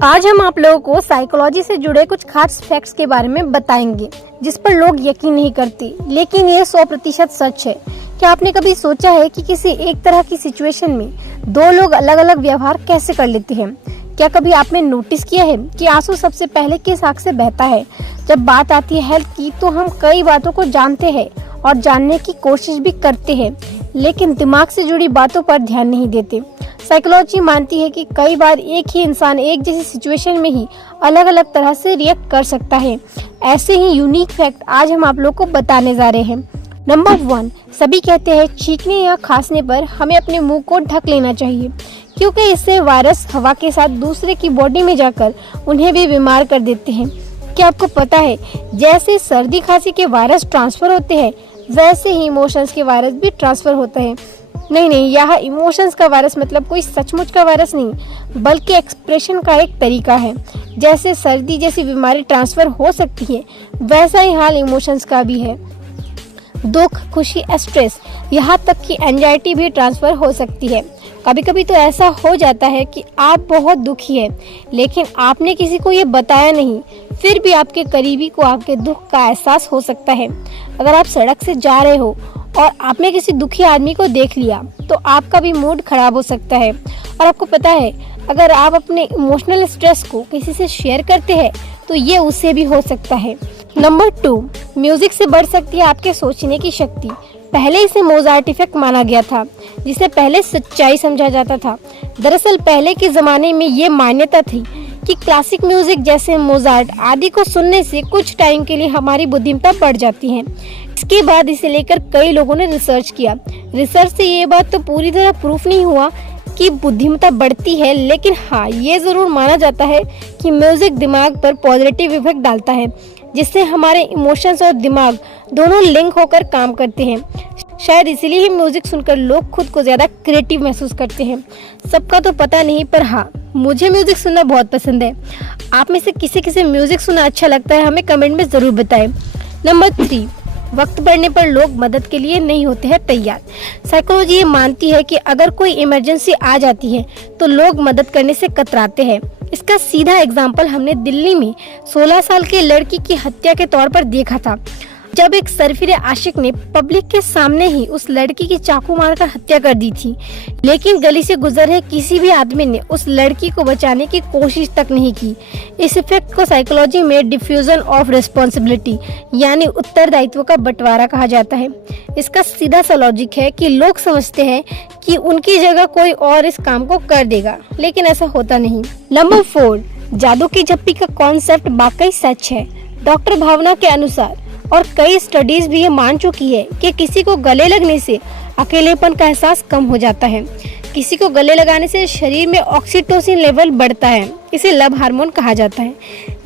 आज हम आप लोगों को साइकोलॉजी से जुड़े कुछ खास फैक्ट्स के बारे में बताएंगे जिस पर लोग यकीन नहीं करते, लेकिन ये 100% सच है। क्या आपने कभी सोचा है कि किसी एक तरह की सिचुएशन में दो लोग अलग अलग व्यवहार कैसे कर लेते हैं? क्या कभी आपने नोटिस किया है कि आंसू सबसे पहले किस आंख से बहता है? जब बात आती है हेल्थ की तो हम कई बातों को जानते हैं और जानने की कोशिश भी करते हैं, लेकिन दिमाग से जुड़ी बातों पर ध्यान नहीं देते। साइकोलॉजी मानती है कि कई बार एक ही इंसान एक जैसी सिचुएशन में ही अलग अलग तरह से रिएक्ट कर सकता है। ऐसे ही यूनिक फैक्ट आज हम आप लोग को बताने जा रहे हैं। नंबर 1, सभी कहते हैं छींकने या खांसने पर हमें अपने मुंह को ढक लेना चाहिए, क्योंकि इससे वायरस हवा के साथ दूसरे की बॉडी में जाकर उन्हें भी बीमार कर देते हैं। क्या आपको पता है जैसे सर्दी खांसी के वायरस ट्रांसफर होते हैं, वैसे ही इमोशंस के वायरस भी ट्रांसफर होता है। नहीं, यह इमोशंस का वायरस मतलब कोई सचमुच का वायरस नहीं, बल्कि एक्सप्रेशन का एक तरीका है। जैसे सर्दी जैसी बीमारी ट्रांसफर हो सकती है, वैसा ही हाल इमोशंस का भी है। दुख, खुशी, स्ट्रेस, यहाँ तक कि एंजाइटी भी ट्रांसफर हो सकती है। कभी कभी तो ऐसा हो जाता है कि आप बहुत दुखी है, लेकिन आपने किसी को ये बताया नहीं, फिर भी आपके करीबी को आपके दुख का एहसास हो सकता है। अगर आप सड़क से जा रहे हो और आपने किसी दुखी आदमी को देख लिया तो आपका भी मूड खराब हो सकता है। और आपको पता है अगर आप अपने इमोशनल स्ट्रेस को किसी से शेयर करते हैं तो ये उससे भी हो सकता है। नंबर 2, म्यूजिक से बढ़ सकती है आपके सोचने की शक्ति। पहले इसे मोजार्ट इफेक्ट माना गया था, जिसे पहले सच्चाई समझा जाता था। दरअसल पहले के ज़माने में ये मान्यता थी कि क्लासिक म्यूजिक जैसे मोजार्ट आदि को सुनने से कुछ टाइम के लिए हमारी बुद्धिमत्ता बढ़ जाती है। इसके बाद इसे लेकर कई लोगों ने रिसर्च किया। रिसर्च से ये बात तो पूरी तरह प्रूफ नहीं हुआ कि बुद्धिमत्ता बढ़ती है, लेकिन हाँ ये ज़रूर माना जाता है कि म्यूजिक दिमाग पर पॉजिटिव इफेक्ट डालता है, जिससे हमारे इमोशंस और दिमाग दोनों लिंक होकर काम करते हैं। शायद इसीलिए ही म्यूजिक सुनकर लोग खुद को ज़्यादा क्रिएटिव महसूस करते हैं। सबका तो पता नहीं, पर हाँ मुझे म्यूजिक सुनना बहुत पसंद है। आप में से किसे म्यूजिक सुनना अच्छा लगता है, हमें कमेंट में ज़रूर बताएं। नंबर 3, वक्त बढ़ने पर लोग मदद के लिए नहीं होते हैं तैयार। साइकोलॉजी ये मानती है कि अगर कोई इमरजेंसी आ जाती है तो लोग मदद करने से कतराते हैं। इसका सीधा एग्जाम्पल हमने दिल्ली में 16 साल की लड़की की हत्या के तौर पर देखा था, जब एक सरफिरे आशिक ने पब्लिक के सामने ही उस लड़की की चाकू मारकर हत्या कर दी थी, लेकिन गली से गुजर रहे किसी भी आदमी ने उस लड़की को बचाने की कोशिश तक नहीं की। इस इफेक्ट को साइकोलॉजी में डिफ्यूजन ऑफ रिस्पॉन्सिबिलिटी यानी उत्तरदायित्व का बंटवारा कहा जाता है। इसका सीधा सा लॉजिक है कि लोग समझते हैं कि उनकी जगह कोई और इस काम को कर देगा, लेकिन ऐसा होता नहीं। नंबर 4, जादू की झप्पी का कॉन्सेप्ट वाकई सच है। डॉक्टर भावना के अनुसार और कई स्टडीज भी ये मान चुकी है कि किसी को गले लगने से अकेलेपन का एहसास कम हो जाता है। किसी को गले लगाने से शरीर में ऑक्सीटोसिन लेवल बढ़ता है, इसे लव हार्मोन कहा जाता है,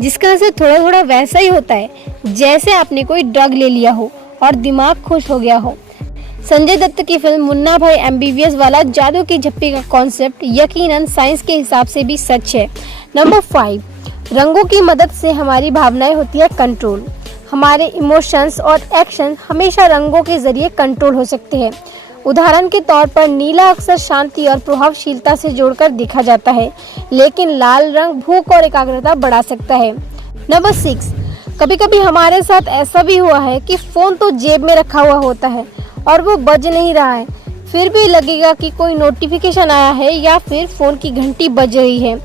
जिसका असर थोड़ा थोड़ा वैसा ही होता है जैसे आपने कोई ड्रग ले लिया हो और दिमाग खुश हो गया हो। संजय दत्त की फिल्म मुन्ना भाई MBBS वाला जादू की झप्पी का कॉन्सेप्ट यकीनन साइंस के हिसाब से भी सच है। नंबर 5, रंगों की मदद से हमारी भावनाएं होती है कंट्रोल। हमारे इमोशंस और एक्शन हमेशा रंगों के जरिए कंट्रोल हो सकते हैं। उदाहरण के तौर पर नीला अक्सर शांति और प्रभावशीलता से जोड़कर देखा जाता है, लेकिन लाल रंग भूख और एकाग्रता बढ़ा सकता है। नंबर 6, कभी कभी हमारे साथ ऐसा भी हुआ है कि फ़ोन तो जेब में रखा हुआ होता है और वो बज नहीं रहा है, फिर भी लगेगा कि कोई नोटिफिकेशन आया है या फिर फ़ोन की घंटी बज रही है।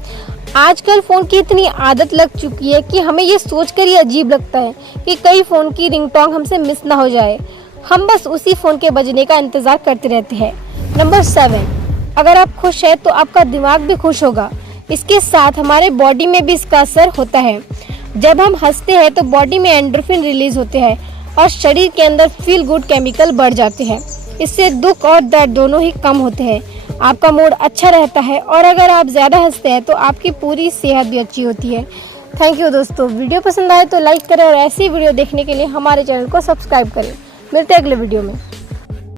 आजकल फ़ोन की इतनी आदत लग चुकी है कि हमें ये सोचकर ही अजीब लगता है कि कई फ़ोन की रिंगटोन हमसे मिस ना हो जाए। हम बस उसी फ़ोन के बजने का इंतज़ार करते रहते हैं। नंबर 7, अगर आप खुश हैं तो आपका दिमाग भी खुश होगा। इसके साथ हमारे बॉडी में भी इसका असर होता है। जब हम हंसते हैं तो बॉडी में एंडोर्फिन रिलीज होते हैं और शरीर के अंदर फील गुड केमिकल बढ़ जाते हैं। इससे दुख और दर्द दोनों ही कम होते हैं। आपका मूड अच्छा रहता है और अगर आप ज़्यादा हंसते हैं तो आपकी पूरी सेहत भी अच्छी होती है। थैंक यू दोस्तों, वीडियो पसंद आए तो लाइक करें और ऐसी वीडियो देखने के लिए हमारे चैनल को सब्सक्राइब करें। मिलते हैं अगले वीडियो में।